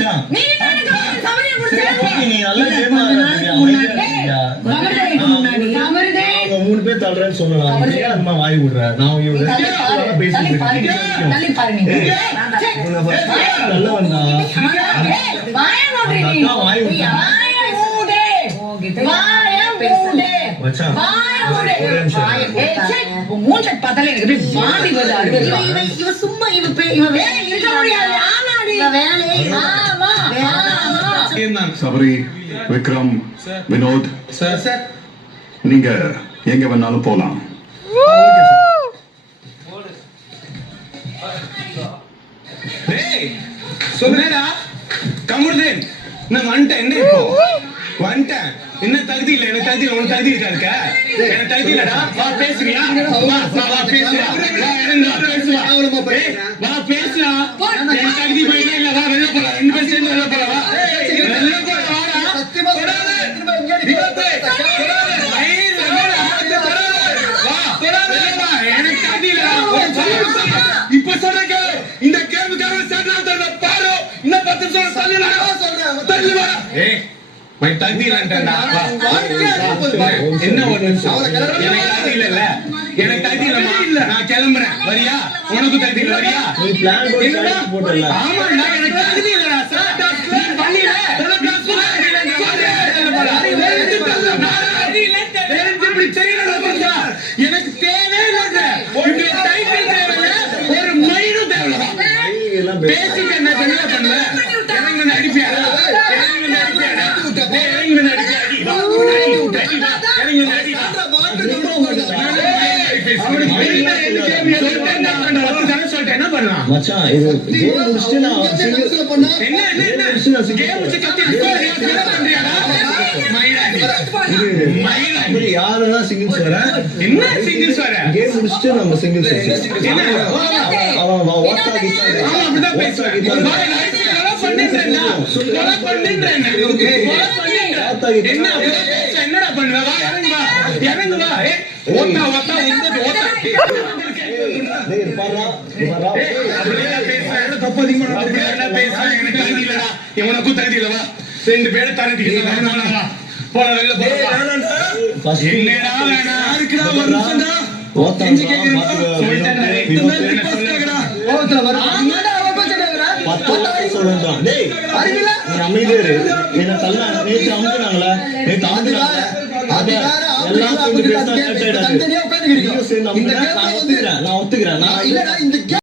மச்சான் நீ சமரிய புடிச்ச நீ நல்லா கேமா அவங்க 3 பேர் தள்ளுறேன்னு சொல்லலாம் அம்மா வாய் விடுற நான் பேசி நல்லவன்டா வாய் மச்சான் மூஞ்சை பார்த்தாலே எனக்கு வாடி வருது இவ சும்மா இவ வேலை இருக்க முடியாது ஆமாடி வேலை ஆமா சபரி விக்ரம் வினோத் சார் நீங்க எங்க வேணாலும் போலாம் சொன்னேடா கமுருதேன் நான் வந்துட்டேன் என்ன இப்போ வந்துட்டேன் என்ன தகுதி இல்ல எனக்கு தகுதி உனக்கு தகுதி இருக்கா எனக்கு தகுதி இல்லடா வா பேசுறியா வா பேசுறியா வா பேசுறா எனக்கு தகுதி பையன் இல்ல வா வெளில போலாம் 2 பேர் சேர்ந்து வெளில போலாம் வா வெளில போலாம் வாடா சத்தியமா எனக்கு தகுதி இல்ல இப்ப சொல்றேன் இந்த கேள்விக்காக சேர்ந்து பாரு இன்னும் 10 நிமிஷம் தள்ளி வா ஏய் மை தகுதி இல்லடா என்ன ஒரு நிமிஷம் எனக்கு தகுதி இல்ல எனக்கு தகுதி இல்ல நான் கிளம்புறேன் வரியா உனக்கு தகுதி இல்ல வரியா நீ பிளான் போட்டல ஆமாடா எனக்கு தகுதி இல்லடா சார் நீ பண்ணில எனக்கு தேவையில்லை ஒரு மைனும் தேவையில்லை பேசிட்டு என்ன பண்ணுவ எனக்கு அடிப்பியாடா என்ன பண்ணலாம் மச்சான் இது கேம் முடிச்சிட்டு நான் யாருன்னா சிங்கிள்ஸ் வர என்ன சிங்கிள்ஸ் வர கேம் முடிச்சிட்டு நம்ம சிங்கிள்ஸ் அவன் அப்படிதான் பேசுவேன் என்னடா பண்ணுவா இறங்கு வா ஓட்டா ஓட்டா இவனுக்கும் தகுதி இல்லவா 2 பேரும் தகுதி போல வெளில அமைதியாரு என்ன தள்ள நேற்று அமுக்குனாங்களா நேற்று ஆண்டுனாங்களா எல்லாம் சேர்ந்து